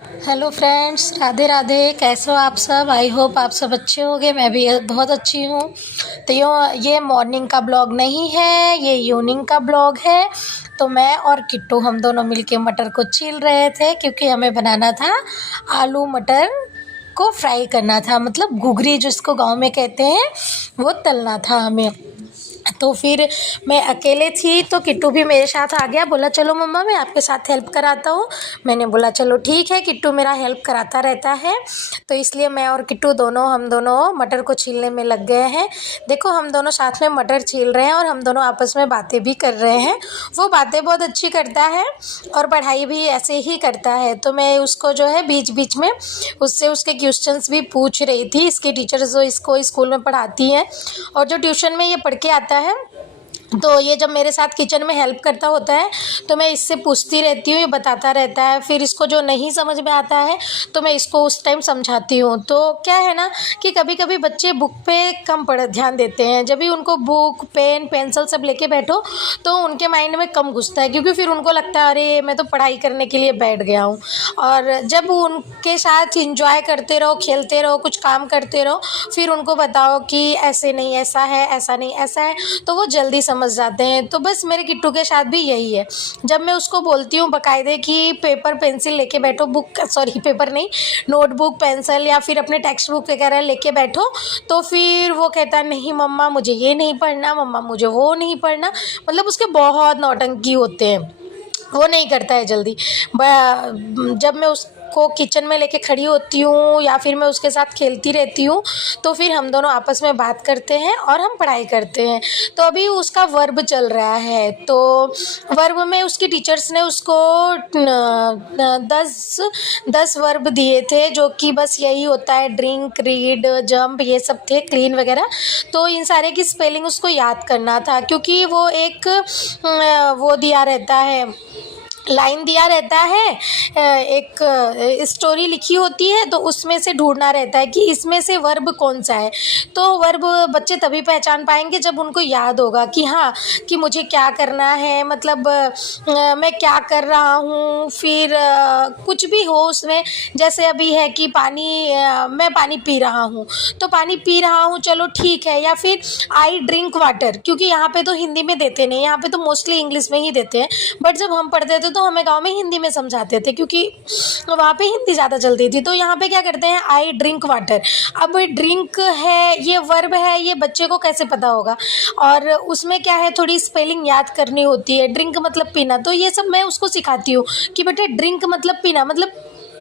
Hello friends, Radhe Radhe. कैसे हो आप सब? आई होप आप सब अच्छे होंगे। मैं भी बहुत अच्छी हूँ। तो ये मॉर्निंग का ब्लॉग नहीं है, ये इवनिंग का ब्लॉग है। तो मैं और किट्टू हम दोनों मिलके मटर को छील रहे थे, क्योंकि हमें बनाना था आलू मटर को फ्राई करना था, मतलब घुघरी जिसको गांव में कहते हैं, वो तलना था हमें। तो फिर मैं अकेले थी तो किट्टू भी मेरे साथ आ गया, बोला चलो मम्मा मैं आपके साथ हेल्प कराता हूँ। मैंने बोला चलो ठीक है, किट्टू मेरा हेल्प कराता रहता है। तो इसलिए मैं और किट्टू हम दोनों मटर को छीलने में लग गए हैं। देखो हम दोनों साथ में मटर छील रहे हैं और हम दोनों आपस में बातें भी कर रहे हैं। वो बातें बहुत अच्छी करता है और पढ़ाई भी ऐसे ही करता है। तो मैं उसको जो है बीच बीच में उससे उसके क्वेश्चंस भी पूछ रही थी। इसके टीचर्स जो इसको स्कूल में पढ़ाती हैं और जो ट्यूशन में ये पढ़ के आता है, तो ये जब मेरे साथ किचन में हेल्प करता होता है तो मैं इससे पूछती रहती हूँ, ये बताता रहता है। फिर इसको जो नहीं समझ में आता है तो मैं इसको उस टाइम समझाती हूँ। तो क्या है ना कि कभी कभी बच्चे बुक पे कम पढ़ ध्यान देते हैं। जब भी उनको बुक पेन पेंसिल सब लेके बैठो तो उनके माइंड में कम घुसता है, क्योंकि फिर उनको लगता है अरे मैं तो पढ़ाई करने के लिए बैठ गया हूँ। और जब उनके साथ इंजॉय करते रहो, खेलते रहो, कुछ काम करते रहो, फिर उनको बताओ कि ऐसे नहीं ऐसा है, ऐसा नहीं ऐसा है, तो वो जल्दी समझ जाते हैं। तो बस मेरे किट्टू के साथ भी यही है। जब मैं उसको बोलती हूँ बाकायदे कि पेपर पेंसिल लेके बैठो, पेपर नहीं, नोटबुक पेंसिल या फिर अपने टेक्स्ट बुक वगैरह लेके बैठो, तो फिर वो कहता नहीं मम्मा मुझे ये नहीं पढ़ना, मम्मा मुझे वो नहीं पढ़ना। मतलब उसके बहुत नौटंकी होते हैं, वो नहीं करता है जल्दी। जब मैं उसको किचन में लेके खड़ी होती हूँ या फिर मैं उसके साथ खेलती रहती हूँ तो फिर हम दोनों आपस में बात करते हैं और हम पढ़ाई करते हैं। तो अभी उसका वर्ब चल रहा है, तो वर्ब में उसकी टीचर्स ने उसको 10 वर्ब दिए थे, जो कि बस यही होता है ड्रिंक रीड जंप, ये सब थे, क्लीन वगैरह। तो इन सारे की स्पेलिंग उसको याद करना था, क्योंकि वो एक वो दिया रहता है, लाइन दिया रहता है, एक स्टोरी लिखी होती है, तो उसमें से ढूंढना रहता है कि इसमें से वर्ब कौन सा है। तो वर्ब बच्चे तभी पहचान पाएंगे जब उनको याद होगा कि हाँ, कि मुझे क्या करना है, मतलब मैं क्या कर रहा हूँ। फिर कुछ भी हो उसमें, जैसे अभी है कि मैं पानी पी रहा हूँ, तो पानी पी रहा हूँ चलो ठीक है, या फिर आई ड्रिंक वाटर, क्योंकि यहाँ पे तो हिंदी में देते नहीं, यहाँ पे तो मोस्टली इंग्लिश में ही देते हैं। बट जब हम पढ़ते थे तो हमें गांव में हिंदी में समझाते थे, क्योंकि वहाँ पे हिंदी ज़्यादा चलती थी। तो यहाँ पे क्या करते हैं, आई ड्रिंक वाटर। अब ड्रिंक है, ये वर्ब है, ये बच्चे को कैसे पता होगा। और उसमें क्या है, थोड़ी स्पेलिंग याद करनी होती है। ड्रिंक मतलब पीना, तो ये सब मैं उसको सिखाती हूँ कि बेटे ड्रिंक मतलब पीना, मतलब